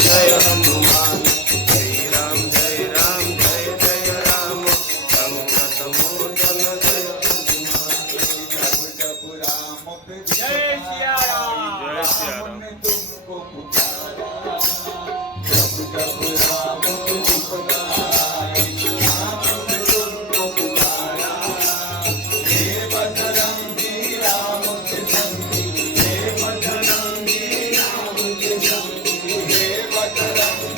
जय हनुमान। श्री राम जय जय राम। संकट मोचन जय हनुमान। जप राम पे जय सिया राम। जय सिया राम। हमने तुमको पुकारा, जप राम पे पुकारा, हमने तुमको पुकारा। हे बजरंगी राम के संगी, हे बजरंगी राम के संगी, हे बजरंगी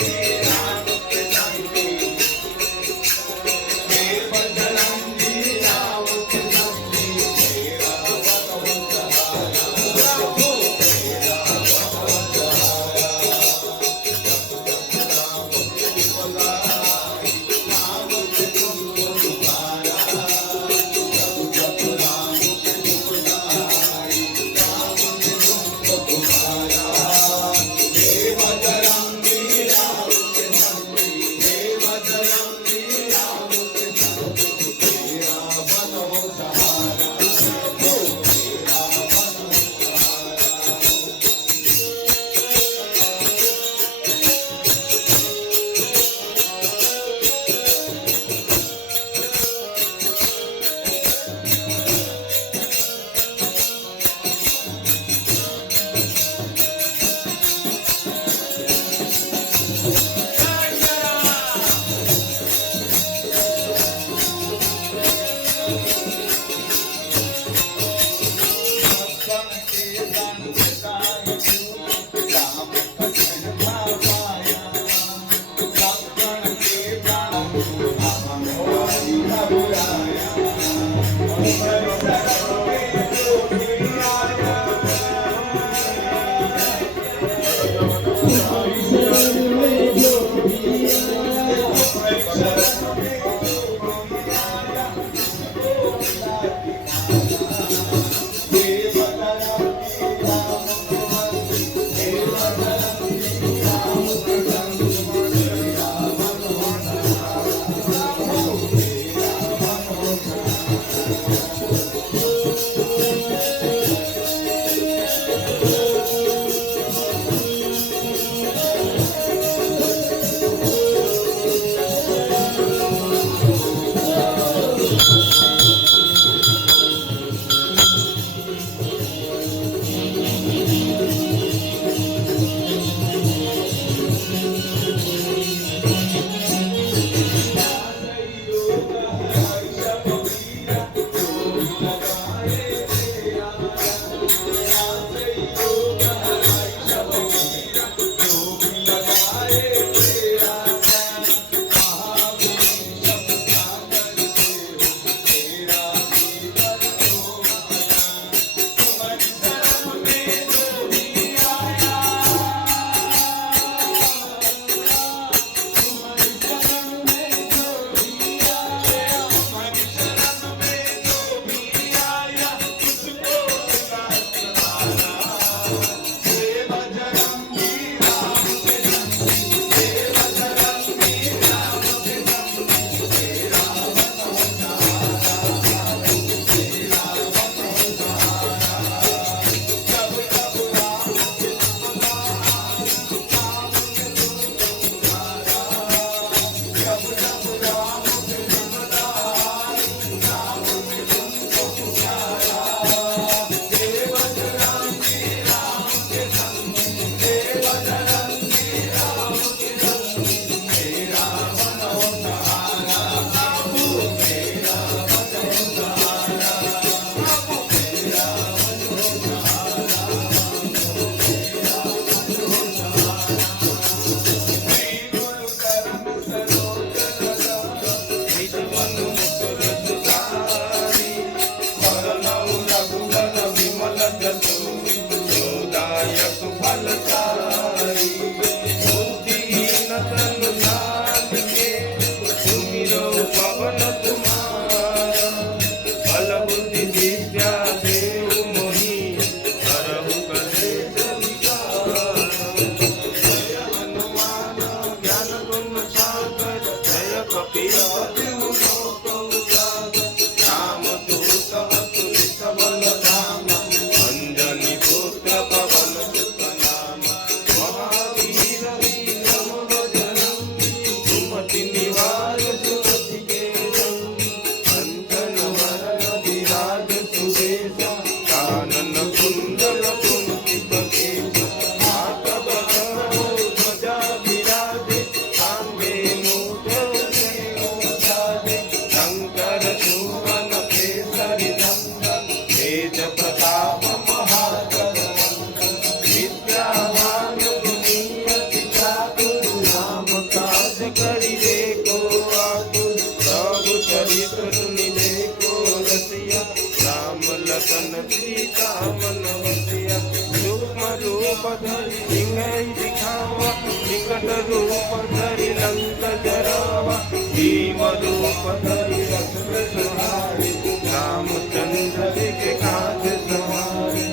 विकट रूप धरि लंक जरावा भीम रूप धरि असुर संहारे रामचंद्र जी के काज सवारे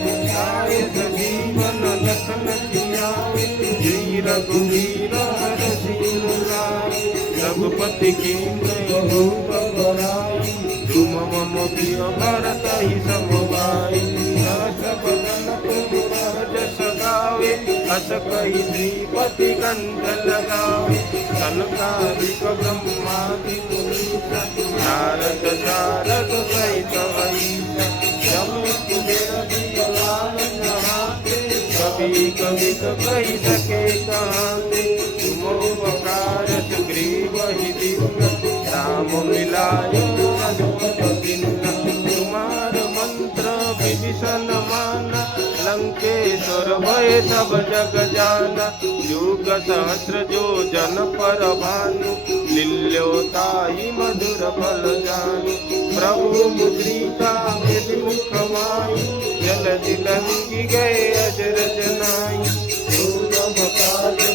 आए सजीवन लखन जियाए श्री रघुवीर हरषि लाए रघुपति कीन्ह रूप बड़ाई तुम मम प्रिय भरत ही समभाई सहस बदन तुम जस गावे अस कहि श्रीपति कंठ लगावे सनकादिक ब्रह्मादि मुनीसा नारद शारद सहित अहिसा जम कुबेर दिगवान नहाते कभी कभी तो कही सके कहाते तुम उपकार सुग्रीव ही दीन राम मिलाय तुम्हार मंत्र विभीषण माना लंकेश्वर भय सब जग जाना युग सहस्र जो जन पर भानु लील्योताहि मधुर फल जानु प्रभु मुद्रिका विमुख माई जल दिल गए अजर जनाई दुर्गम काज